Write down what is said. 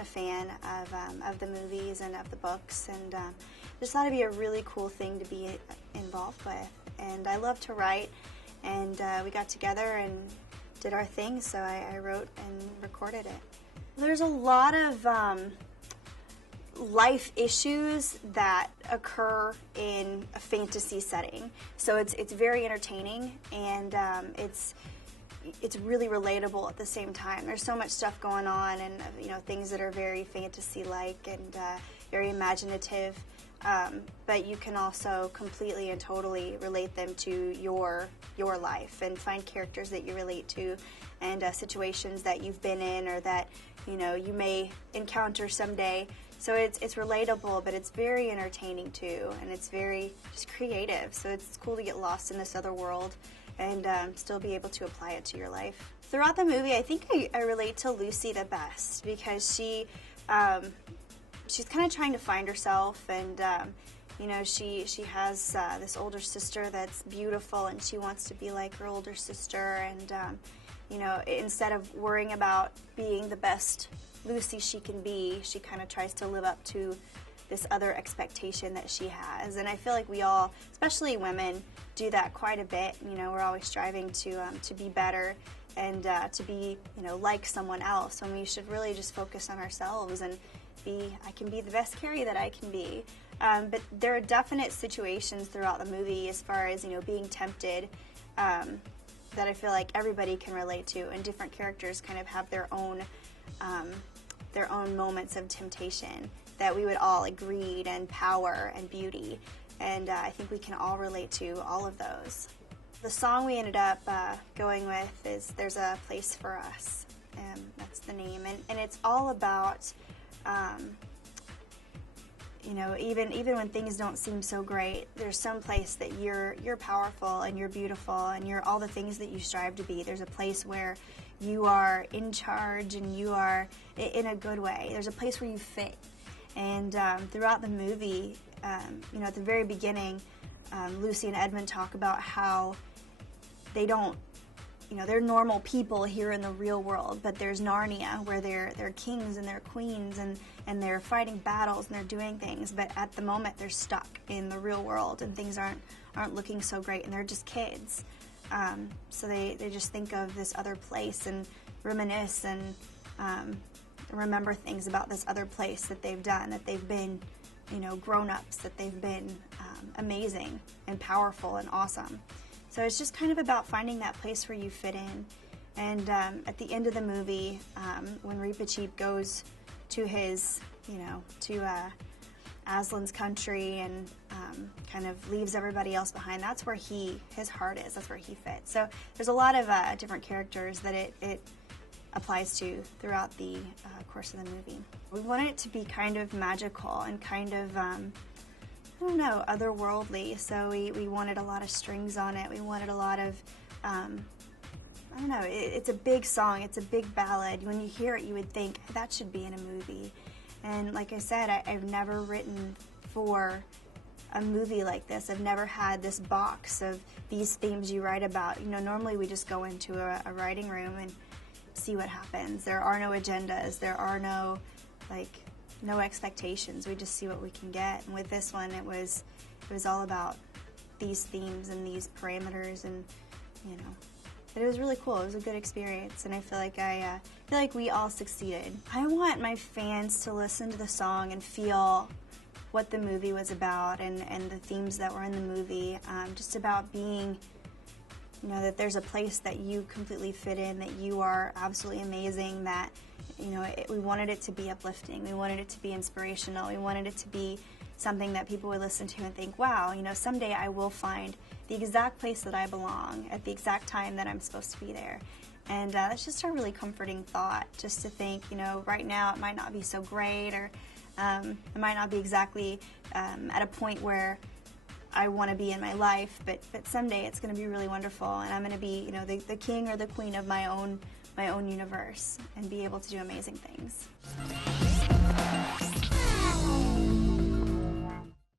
been a fan of the movies and of the books, and just thought it'd be a really cool thing to be involved with. And I love to write, and we got together and did our thing, so I wrote and recorded it. There's a lot of life issues that occur in a fantasy setting, so it's very entertaining, and it's really relatable at the same time. There's so much stuff going on, and things that are very fantasy-like and very imaginative, but you can also completely and totally relate them to your life and find characters that you relate to, and situations that you've been in or that you may encounter someday. So it's relatable, but it's very entertaining too, and it's very just creative. So it's cool to get lost in this other world and still be able to apply it to your life. Throughout the movie, I think I relate to Lucy the best, because she's kind of trying to find herself, and she has this older sister that's beautiful, and she wants to be like her older sister, and instead of worrying about being the best Lucy she can be, she kind of tries to live up to this other expectation that she has. And I feel like we all, especially women, do that quite a bit. We're always striving to be better and to be like someone else, when we should really just focus on ourselves and I can be the best Carrie that I can be. But there are definite situations throughout the movie, as far as being tempted, that I feel like everybody can relate to, and different characters kind of have their own moments of temptation that we would all agree, and power and beauty, and I think we can all relate to all of those. The song we ended up going with is "There's a Place for Us," and that's the name, and it's all about even when things don't seem so great, there's some place that you're powerful and you're beautiful and you're all the things that you strive to be. There's a place where you are in charge and you are in a good way. There's a place where you fit. And throughout the movie, at the very beginning, Lucy and Edmund talk about how they don't, they're normal people here in the real world, but there's Narnia, where they're kings and they're queens and they're fighting battles and they're doing things, but at the moment they're stuck in the real world and things aren't looking so great, and they're just kids. So they just think of this other place and reminisce and remember things about this other place that they've done, that they've been, grown-ups, that they've been amazing and powerful and awesome. So it's just kind of about finding that place where you fit in. And at the end of the movie, when Reepicheep goes to his, to Aslan's country and kind of leaves everybody else behind, that's where his heart is, that's where he fits. So there's a lot of different characters that it applies to throughout the course of the movie. We wanted it to be kind of magical and kind of, otherworldly, so we wanted a lot of strings on it. We wanted a lot of, it's a big song, it's a big ballad. When you hear it, you would think, that should be in a movie. And like I said, I've never written for a movie like this. I've never had this box of these themes you write about. Normally we just go into a writing room and see what happens. There are no agendas, there are no expectations. We just see what we can get. And with this one, it was all about these themes and these parameters, and but it was really cool. It was a good experience, and I feel like we all succeeded. I want my fans to listen to the song and feel what the movie was about, and the themes that were in the movie, just about being, that there's a place that you completely fit in, that you are absolutely amazing, that we wanted it to be uplifting, we wanted it to be inspirational, we wanted it to be something that people would listen to and think, wow, someday I will find the exact place that I belong at the exact time that I'm supposed to be there. And that's just a really comforting thought, just to think, right now it might not be so great, or it might not be exactly at a point where I want to be in my life, but someday it's going to be really wonderful, and I'm going to be, the king or the queen of my own universe, and be able to do amazing things.